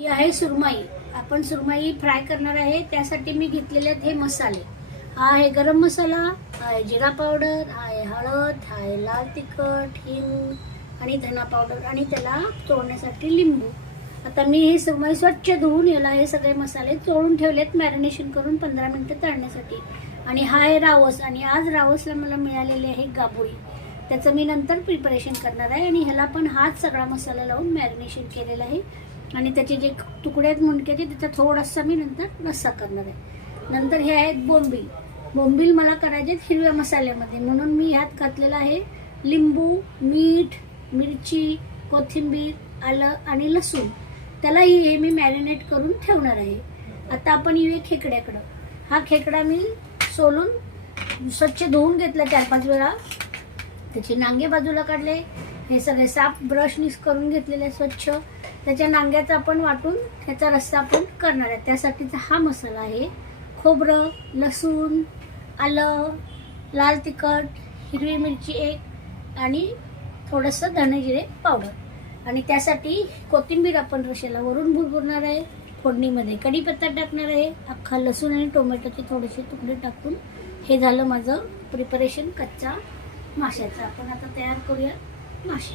ही आहे सुरमई. आपण सुरमई फ्राय करणार आहे. त्यासाठी मी घेतलेले आहेत हे मसाले. हा आहे गरम मसाला, हा आहे जिरा पावडर, हा आहे हळद, हा आहे लाल तिखट, हिंग आणि धना पावडर आणि त्याला चोळण्यासाठी लिंबू. आता मी हे सुरमई स्वच्छ धुवून याला हे सगळे मसाले चोळून ठेवलेत मॅरिनेशन करून 15 मिनिटं तळण्यासाठी. आणि हा आहे रावस आणि आज रावसला मला मिळालेले आहे गाभोळी. त्याचं मी नंतर प्रिपरेशन करणार आहे आणि ह्याला पण हाच सगळा मसाला लावून मॅरिनेशन केलेला आहे. आणि त्याचे जे तुकडे आहेत मुंडक्याचे त्याचा थोडासा मी नंतर रस्सा करणार आहे. नंतर हे आहेत बोंबील. बोंबील मला करायचे आहेत हिरव्या मसाल्यामध्ये, म्हणून मी ह्यात घातलेलं आहे लिंबू, मीठ, मिरची, कोथिंबीर, आलं आणि लसूण. त्यालाही हे मी मॅरिनेट करून ठेवणार आहे. आता आपण येऊया खेकड्याकडं. हा खेकडा मी सोलून स्वच्छ धुवून घेतला 4-5 वेळा. त्याचे नांगे बाजूला काढले. हे सगळे साफ ब्रशनीस करून घेतलेले स्वच्छ. त्याच्या नांग्याचा आपण वाटून त्याचा रस्सा आपण करणार आहे. त्यासाठीचा हा मसाला आहे. खोबरं, लसूण, आलं, लाल तिखट, हिरवी मिरची 1 आणि थोडंसं धने-जिरे पावडर. आणि त्यासाठी कोथिंबीर आपण रश्याला वरून भुरभुरणार आहे. फोडणीमध्ये कढीपत्ता टाकणार आहे. अख्खा लसूण आणि टोमॅटोचे थोडेसे तुकडे टाकून हे झालं माझं प्रिपरेशन कच्चा माशाचं. आपण आता तयार करूया मासे.